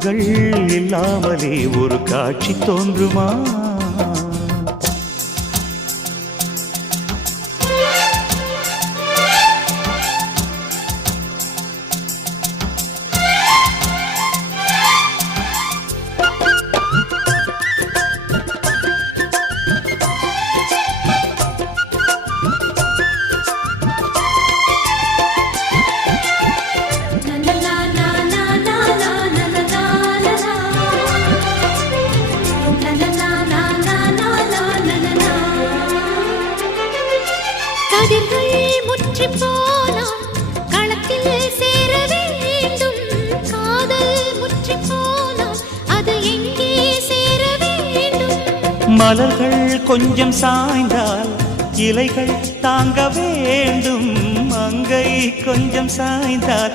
உருவங்கள் இல்லாமலே ஒரு காட்சி தோன்றுமா? கதிர்கள் முற்றி போனால் களத்தில் சேர வேண்டும். காதல் முற்றி போனால் அது எங்கே சேர வேண்டும்? மலர்கள் கொஞ்சம் சாய்ந்தால் இலைகள் தாங்க வேண்டும். மங்கை கொஞ்சம் சாய்ந்தால்